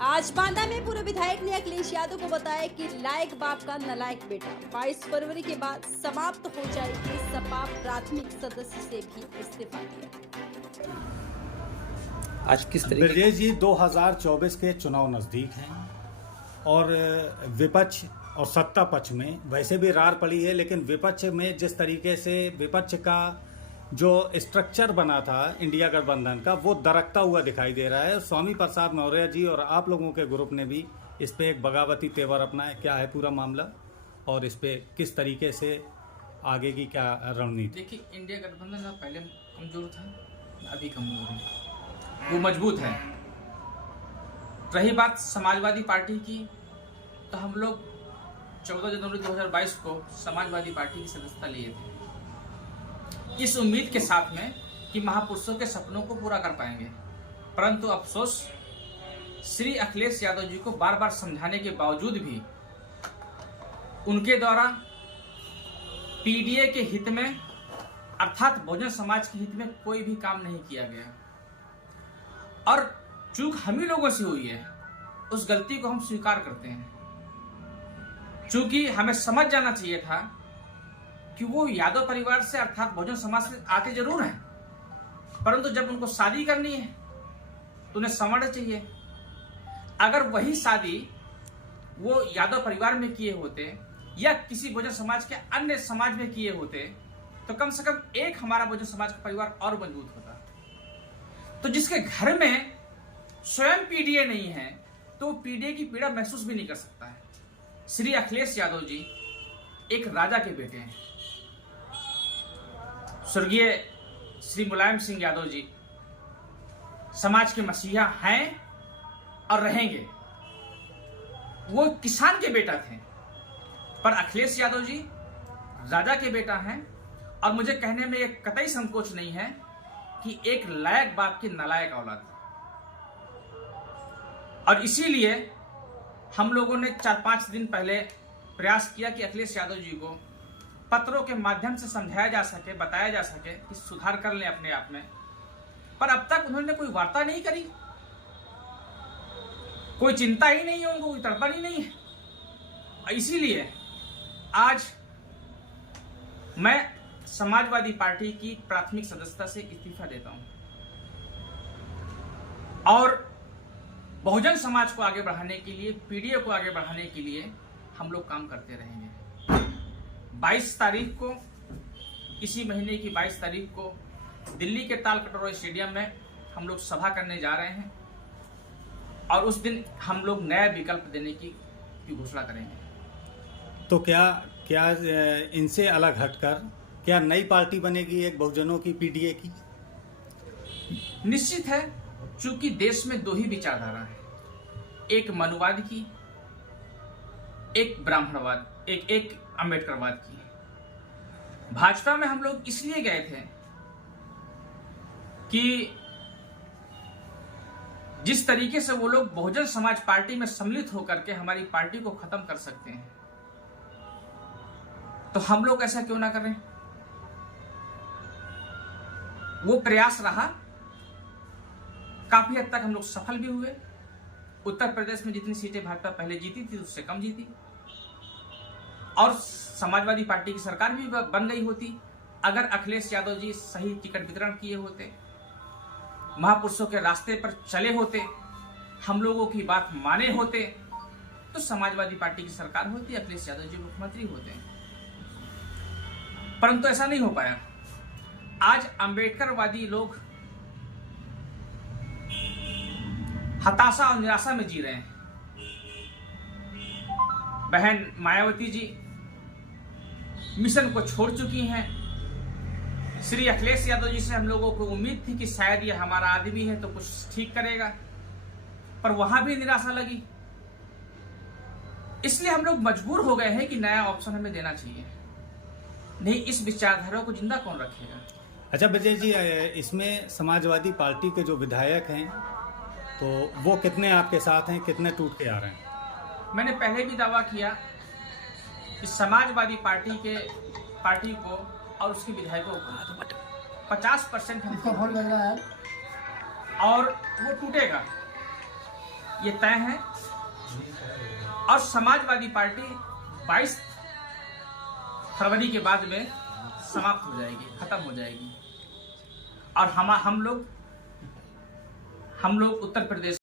आज बांदा में पूर्व विधायक ने अखिलेश यादव को बताया कि लायक बाप का नालायक बेटा 22 फरवरी के बाद समाप्त हो जाएगी सपा प्राथमिक सदस्य से भी इस्तीफा दिया। आज किस तरीके ब्रजेश जी 2024 के चुनाव नजदीक हैं और विपक्ष और सत्ता पक्ष में वैसे भी रार पड़ी है, लेकिन विपक्ष में जिस तरीके से विपक्ष का जो स्ट्रक्चर बना था इंडिया गठबंधन का वो दरकता हुआ दिखाई दे रहा है। स्वामी प्रसाद मौर्य जी और आप लोगों के ग्रुप ने भी इस पे एक बगावती तेवर अपनाया। क्या है पूरा मामला और इस पे किस तरीके से आगे की क्या रणनीति? देखिए, इंडिया गठबंधन का पहले कमजोर था, अभी कमजोर है, वो मजबूत है। रही बात समाजवादी पार्टी की, तो हम लोग 14 जनवरी 2022 को समाजवादी पार्टी की सदस्यता लिए थे, इस उम्मीद के साथ में कि महापुरुषों के सपनों को पूरा कर पाएंगे। परंतु अफसोस, श्री अखिलेश यादव जी को बार बार समझाने के बावजूद भी उनके द्वारा पीडीए के हित में अर्थात बहुजन समाज के हित में कोई भी काम नहीं किया गया और चूक हम ही लोगों से हुई है। उस गलती को हम स्वीकार करते हैं। चूंकि हमें समझ जाना चाहिए था कि वो यादव परिवार से अर्थात बहुजन समाज से आते जरूर हैं, परंतु जब उनको शादी करनी है तो उन्हें समझना चाहिए। अगर वही शादी वो यादव परिवार में किए होते या किसी बहुजन समाज के अन्य समाज में किए होते तो कम से कम एक हमारा बहुजन समाज का परिवार और मजबूत होता। तो जिसके घर में स्वयं पीडीए नहीं है तो वो पीडीए की पीड़ा महसूस भी नहीं कर सकता है। श्री अखिलेश यादव जी एक राजा के बेटे हैं। स्वर्गीय श्री मुलायम सिंह यादव जी समाज के मसीहा हैं और रहेंगे। वो किसान के बेटा थे, पर अखिलेश यादव जी राजा के बेटा हैं और मुझे कहने में एक कतई संकोच नहीं है कि एक लायक बाप की नालायक औलाद। और इसीलिए हम लोगों ने 4-5 दिन पहले प्रयास किया कि अखिलेश यादव जी को पत्रों के माध्यम से समझाया जा सके, बताया जा सके कि सुधार कर लें अपने आप में, पर अब तक उन्होंने कोई वार्ता नहीं करी, कोई चिंता ही नहीं है, उनको कोई तड़पन ही नहीं है। इसीलिए आज मैं समाजवादी पार्टी की प्राथमिक सदस्यता से इस्तीफा देता हूं और बहुजन समाज को आगे बढ़ाने के लिए, पीडीए को आगे बढ़ाने के लिए हम लोग काम करते रहेंगे। 22 तारीख को, इसी महीने की 22 तारीख को दिल्ली के ताल कटोरा स्टेडियम में हम लोग सभा करने जा रहे हैं और उस दिन हम लोग नया विकल्प देने की घोषणा करेंगे। तो क्या इनसे अलग हटकर क्या नई पार्टी बनेगी एक बहुजनों की, पीडीए की? निश्चित है, चूंकि देश में दो ही विचारधारा है, एक मनुवाद की, एक ब्राह्मणवाद, एक अम्बेडकरवाद की। भाजपा में हम लोग इसलिए गए थे कि जिस तरीके से वो लोग बहुजन समाज पार्टी में सम्मिलित होकर के हमारी पार्टी को खत्म कर सकते हैं, तो हम लोग ऐसा क्यों ना करें। वो प्रयास रहा, काफी हद तक हम लोग सफल भी हुए। उत्तर प्रदेश में जितनी सीटें भाजपा पहले जीती थी उससे कम जीती और समाजवादी पार्टी की सरकार भी बन गई होती अगर अखिलेश यादव जी सही टिकट वितरण किए होते, महापुरुषों के रास्ते पर चले होते, हम लोगों की बात माने होते, तो समाजवादी पार्टी की सरकार होती, अखिलेश यादव जी मुख्यमंत्री होते। परंतु ऐसा नहीं हो पाया। आज अम्बेडकरवादी लोग हताशा और निराशा में जी रहे हैं। बहन मायावती जी मिशन को छोड़ चुकी हैं। श्री अखिलेश यादव जी से हम लोगों को उम्मीद थी कि शायद ये हमारा आदमी है तो कुछ ठीक करेगा, पर वहां भी निराशा लगी। इसलिए हम लोग मजबूर हो गए हैं कि नया ऑप्शन हमें देना चाहिए, नहीं इस विचारधारा को जिंदा कौन रखेगा। अच्छा ब्रजेश जी, इसमें समाजवादी पार्टी के जो विधायक हैं तो वो कितने आपके साथ हैं, कितने टूट के आ रहे हैं? मैंने पहले भी दावा किया कि समाजवादी पार्टी को और उसके विधायकों को 50% हमको वोट लग रहा है और वो टूटेगा। ये तय है और समाजवादी पार्टी 22 फरवरी के बाद में समाप्त हो जाएगी, खत्म हो जाएगी। और हम लोग उत्तर प्रदेश